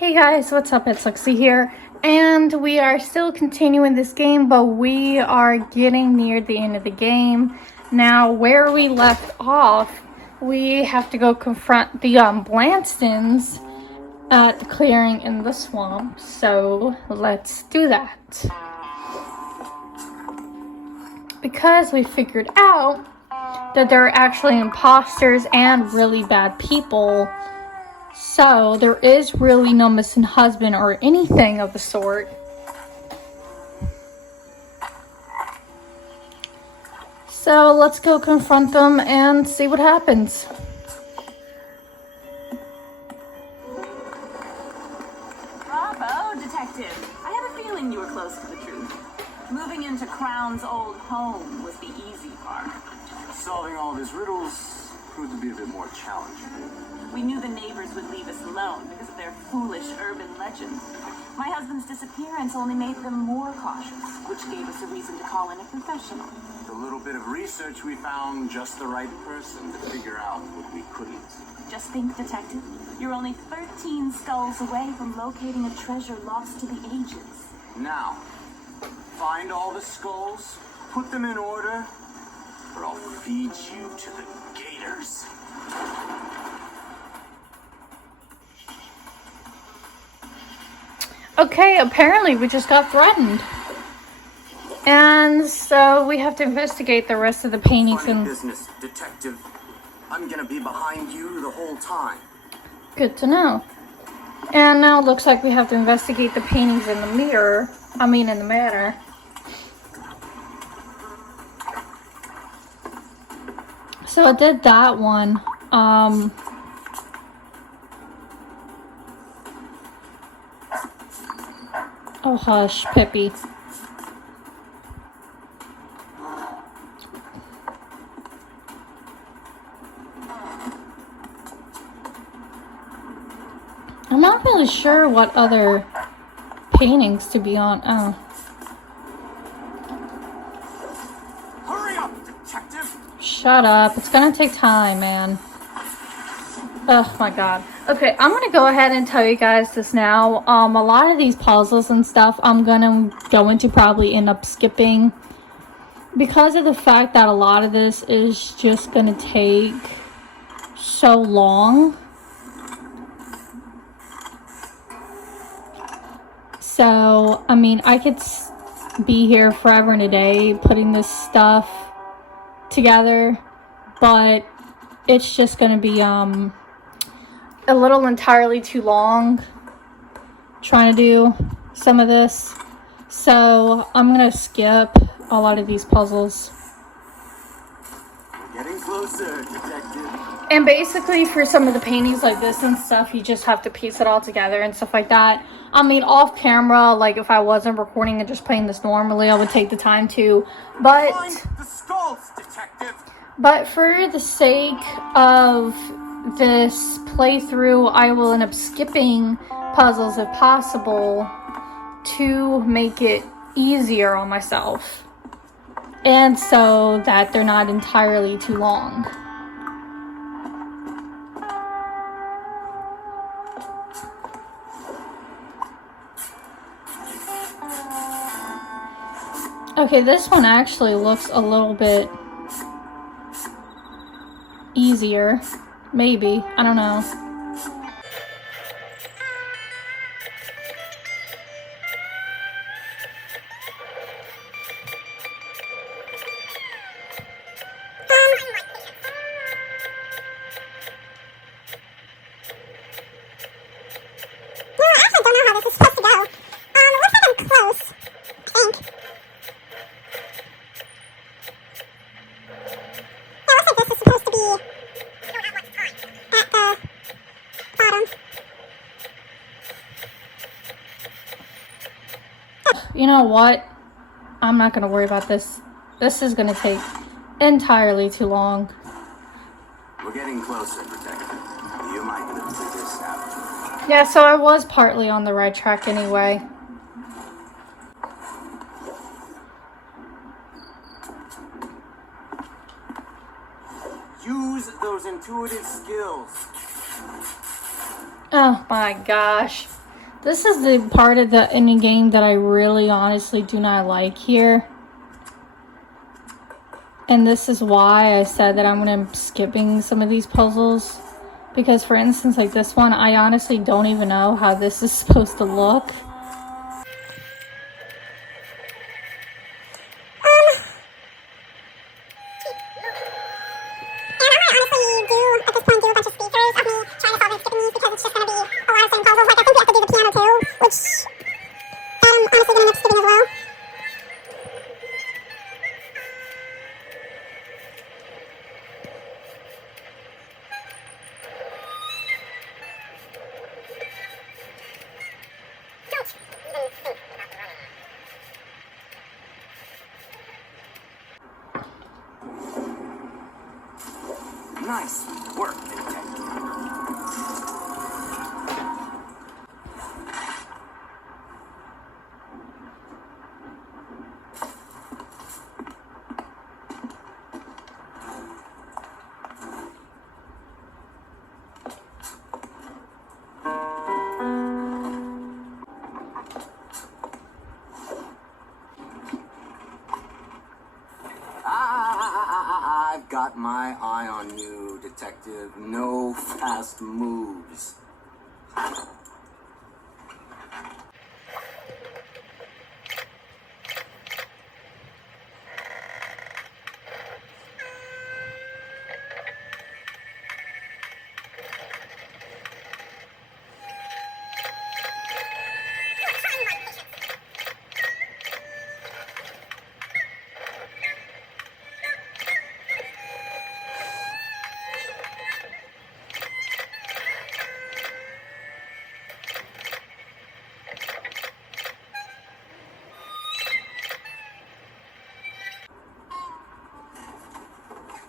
Hey guys, what's up? It's Alexcia here, and we are still continuing this game, but we are getting near the end of the game. Now, where we left off, we have to go confront the Blanstons at the clearing in the swamp, so let's do that. Because we figured out that there are actually imposters and really bad people. So, there is really no missing husband or anything of the sort. So, let's go confront them and see what happens. Bravo, detective. I had a feeling you were close to the truth. Moving into Crown's old home was the easy part. Solving all of his riddles proved to be a bit more challenging. We knew the neighbors would leave us alone because of their foolish urban legends. My husband's disappearance only made them more cautious, which gave us a reason to call in a professional. With a little bit of research, we found just the right person to figure out what we couldn't. Just think, detective, you're only 13 skulls away from locating a treasure lost to the ages. Now, find all the skulls, put them in order, or I'll feed you to the gators. Okay, apparently we just got threatened. And so we have to investigate the rest of the paintings Funny and... business, detective. I'm gonna be behind you the whole time. Good to know. And now it looks like we have to investigate the paintings in the mirror. In the manor. So I did that one. Oh hush, Pippi. I'm not really sure what other paintings to be on. Oh. Hurry up, detective! Shut up. It's gonna take time, man. Oh my god. Okay, I'm gonna go ahead and tell you guys this now. A lot of these puzzles and stuff I'm gonna probably end up skipping. Because of the fact that a lot of this is just gonna take so long. So, I could be here forever and a day putting this stuff together, but it's just gonna be a little entirely too long trying to do some of this, so I'm gonna skip a lot of these puzzles. We're getting closer, detective. And basically for some of the paintings like this and stuff, you just have to piece it all together and stuff like that. Off camera, like if I wasn't recording and just playing this normally, I would take the time to, but Find the skulls, detective. But for the sake of this playthrough, I will end up skipping puzzles if possible to make it easier on myself. And so that they're not entirely too long. Okay, this one actually looks a little bit easier. Maybe. I don't know. You know what? I'm not going to worry about this. This is going to take entirely too long. We're getting closer, detective. You might get to figure this out. Yeah, so I was partly on the right track anyway. Use those intuitive skills. Oh my gosh. This is the part of the ending game that I really honestly do not like here. And this is why I said that I'm going to be skipping some of these puzzles. Because for instance, like this one, I honestly don't even know how this is supposed to look. Nice work, detective. I've got my eye on you, detective. No fast moves.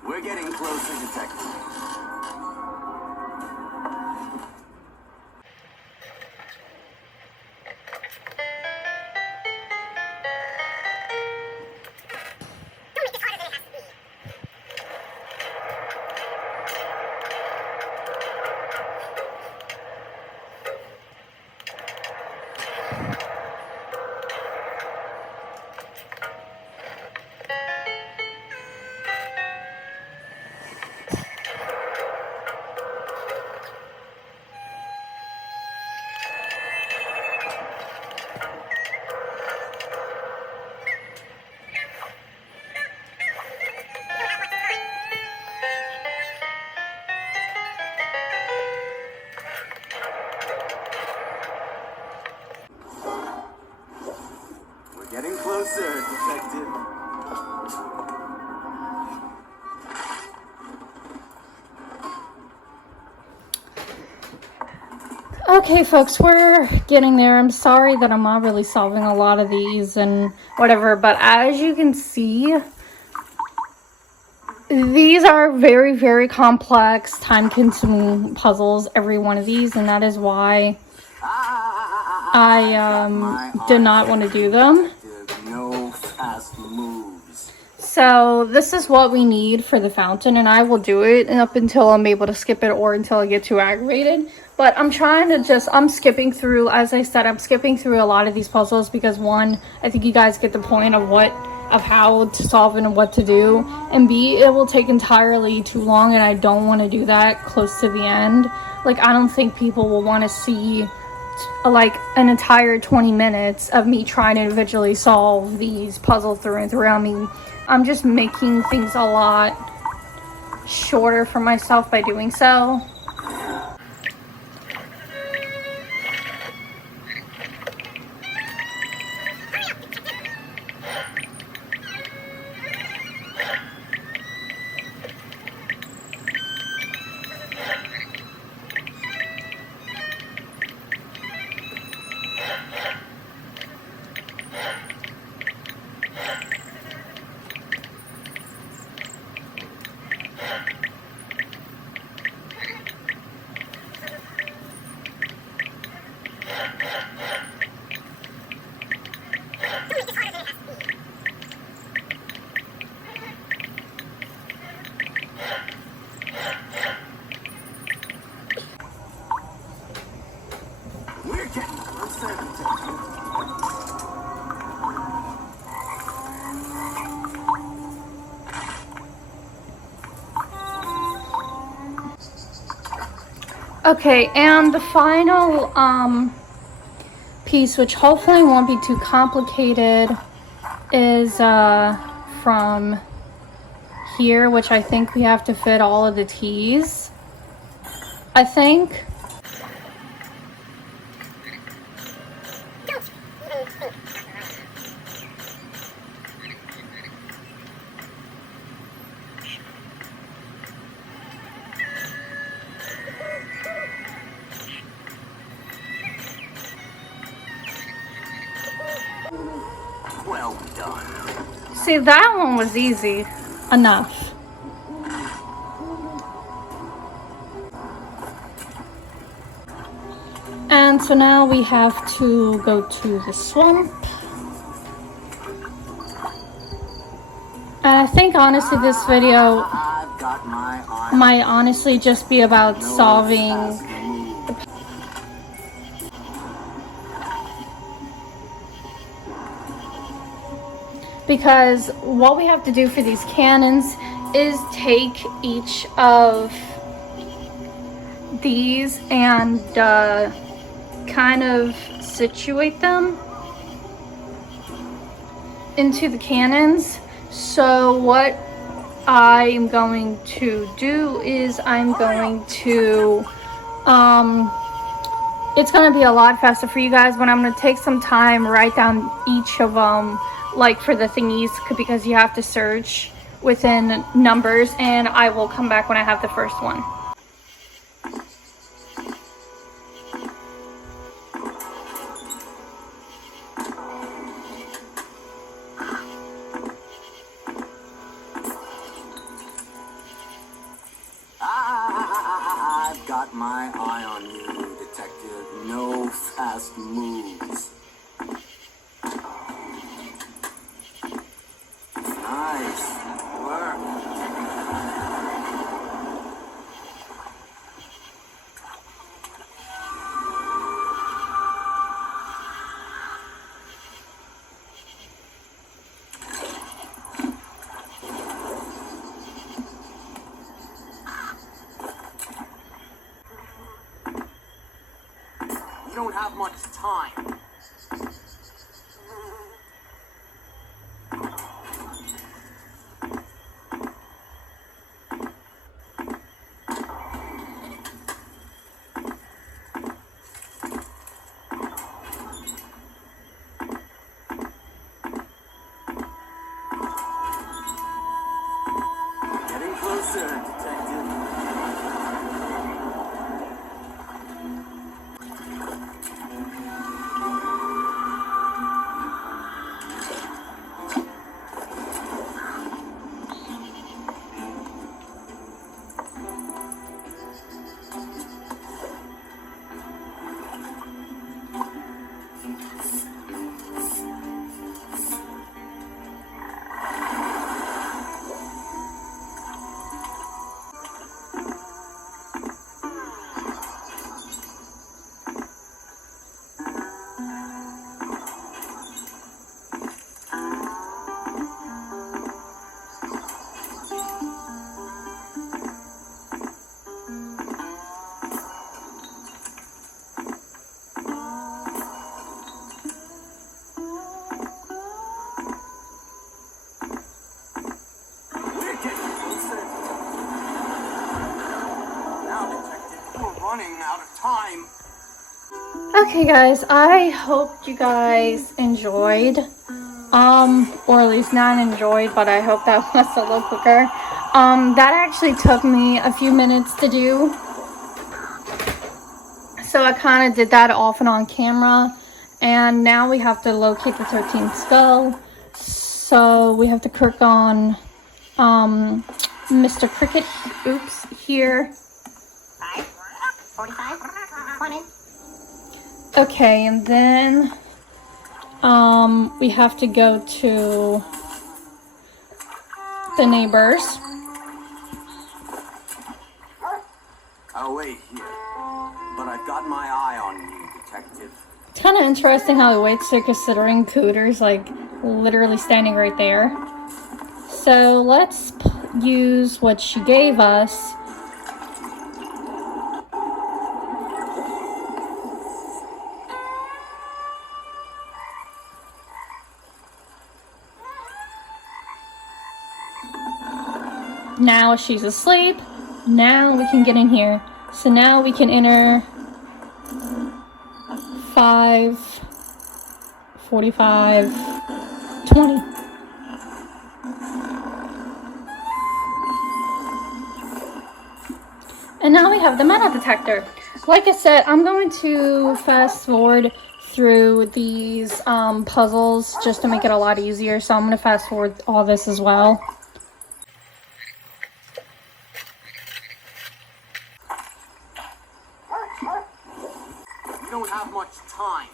We're getting closer, detective. Getting closer, detective. Okay, folks, we're getting there. I'm sorry that I'm not really solving a lot of these and whatever, but as you can see, these are very, very complex, time-consuming puzzles, every one of these, and that is why I did not want to do them. No fast moves. So this is what we need for the fountain, and I will do it up until I'm able to skip it or until I get too aggravated. But I'm trying to I'm skipping through, as I said, I'm skipping through a lot of these puzzles because one, I think you guys get the point of how to solve it and what to do, and B, it will take entirely too long, and I don't want to do that close to the end. Like, I don't think people will want to see like an entire 20 minutes of me trying to individually solve these puzzles through and through. I mean, I'm just making things a lot shorter for myself by doing so. closer, detective. Okay, and the final piece, which hopefully won't be too complicated, is from here, which I think we have to fit all of the T's. I think. Well done. See, that one was easy enough. And so now we have to go to the swamp. And I think honestly this video I've got my eye. might honestly just be about solving, because what we have to do for these cannons is take each of these and kind of situate them into the cannons. So what I'm going to do is I'm going to it's going to be a lot faster for you guys, but I'm going to take some time, write down each of them, like for the thingies, because you have to search within numbers, and I will come back when I have the first one. I've got my eye on you, detective. No fast moves. Nice work. We don't have much time. Getting closer, detective. We're getting closer. Now, detective, we're running out of time. Okay guys, I hope you guys enjoyed, or at least not enjoyed, but I hope that was a little quicker. That actually took me a few minutes to do, so I kind of did that off and on camera. And now we have to locate the 13th skull, so we have to click on Mr. Cricket, oops, here. 45, 20. Okay, and then we have to go to the neighbors. I'll wait here, but I've got my eye on you, detective. kind of interesting how the weights are considering Cooter's like literally standing right there. So let's use what she gave us. Now she's asleep. Now we can get in here. So now we can enter 5, 45, 20. And now we have the metal detector. Like I said, I'm going to fast forward through these puzzles just to make it a lot easier. So I'm going to fast forward all this as well. We don't have much time.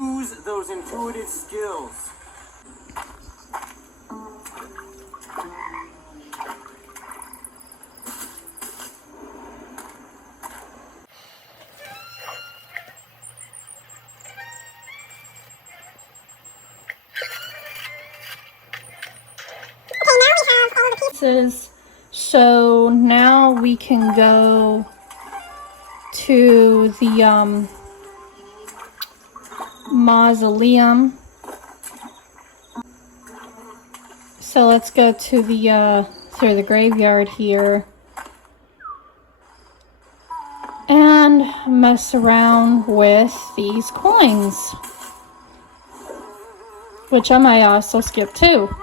Use those intuitive skills. So now we can go to the mausoleum. So let's go to the through the graveyard here and mess around with these coins, which I might also skip too.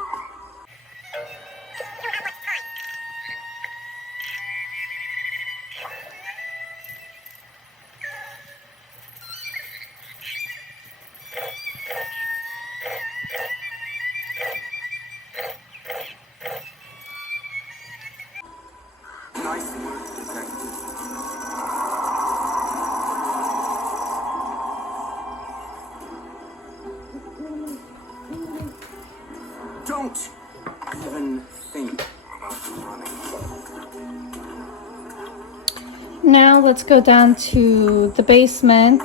Nice work, detective. Don't even think about running. Now let's go down to the basement.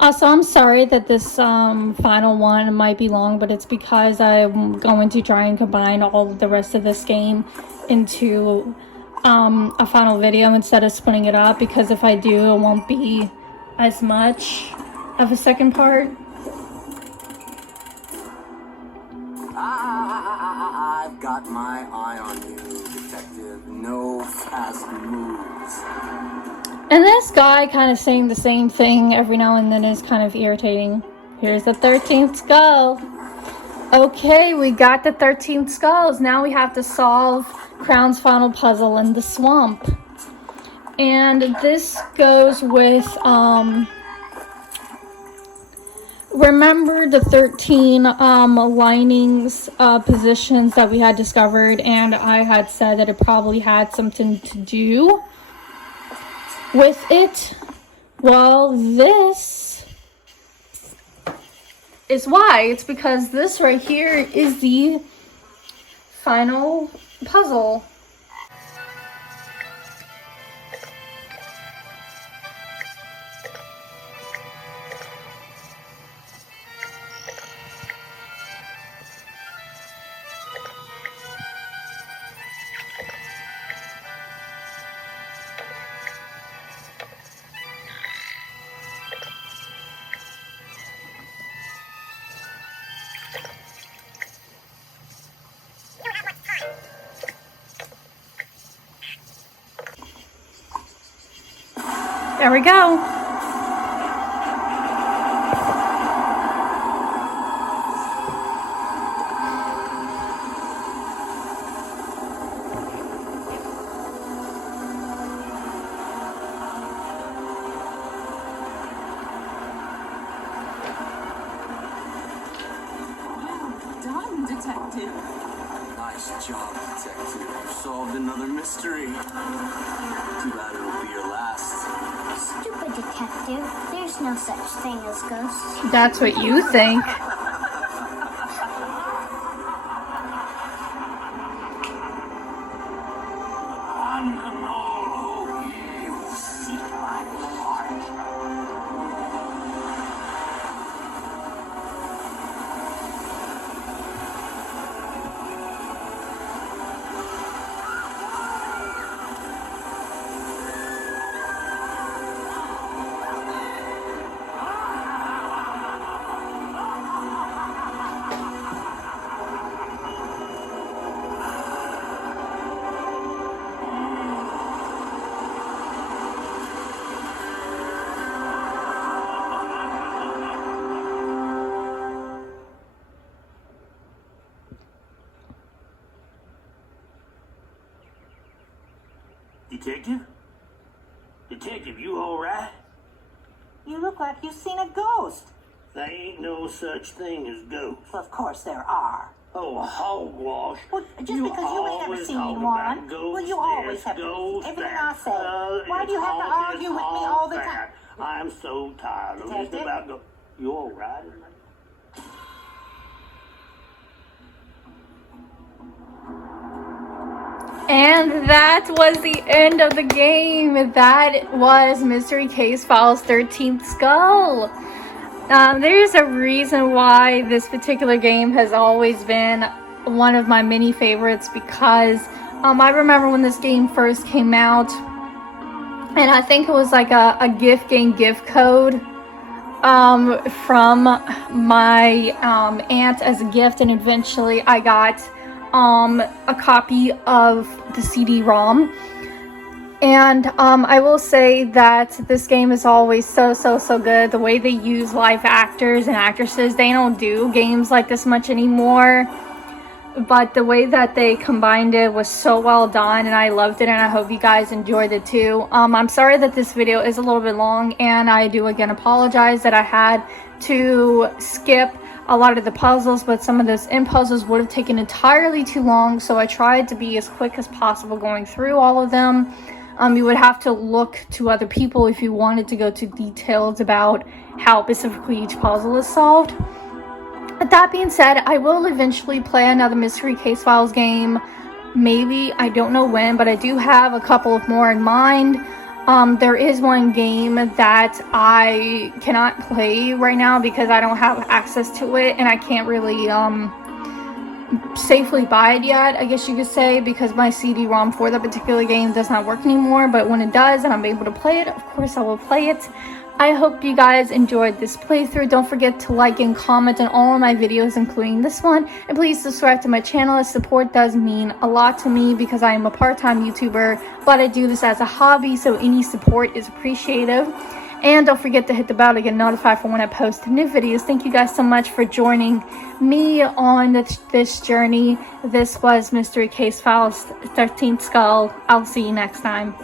Also, I'm sorry that this final one might be long, but it's because I'm going to try and combine all of the rest of this game into a final video instead of splitting it up, because if I do, it won't be as much of a second part. I've got my eye on you, detective. No fast moves. And this guy kind of saying the same thing every now and then is kind of irritating. Here's the 13th skull. Okay, we got the 13th skulls. Now we have to solve Crown's final puzzle in the swamp. And this goes with, remember the 13 linings positions that we had discovered, and I had said that it probably had something to do with it. Well, this is why. It's because this right here is the final puzzle. There we go. Done, detective. Nice Nice job, detective. You solved another mystery. Too bad it'll be your last. Stupid detective. There's no such thing as ghosts. That's what you think. Detective? Detective, you alright? You look like you've seen a ghost. There ain't no such thing as ghosts. Well, of course there are. Oh, hogwash. Well, just because you ain't never seen one, well, you always have to. Everything I say. Why do you have to argue with me all the time? I'm so tired of listening about ghosts. You alright? And that was the end of the game. That was Mystery Case Files 13th Skull. There's a reason why this particular game has always been one of my many favorites, because I remember when this game first came out, and I think it was like a gift game gift code from my aunt as a gift, and eventually I got a copy of the CD-ROM. And I will say that this game is always so good. The way they use live actors and actresses, they don't do games like this much anymore, but the way that they combined it was so well done, and I loved it, and I hope you guys enjoyed it too. I'm sorry that this video is a little bit long, and I do again apologize that I had to skip a lot of the puzzles, but some of those end puzzles would have taken entirely too long, so I tried to be as quick as possible going through all of them. You would have to look to other people if you wanted to go to details about how specifically each puzzle is solved. But that being said, I will eventually play another Mystery Case Files game. Maybe, I don't know when, but I do have a couple of more in mind. There is one game that I cannot play right now because I don't have access to it, and I can't really safely buy it yet, I guess you could say, because my CD-ROM for that particular game does not work anymore. But when it does and I'm able to play it, of course I will play it. I hope you guys enjoyed this playthrough. Don't forget to like and comment on all of my videos, including this one, and please subscribe to my channel. Support does mean a lot to me because I am a part-time YouTuber, but I do this as a hobby, so any support is appreciated. And don't forget to hit the bell to get notified for when I post new videos. Thank you guys so much for joining me on this journey. This was Mystery Case Files 13th Skull. I'll see you next time.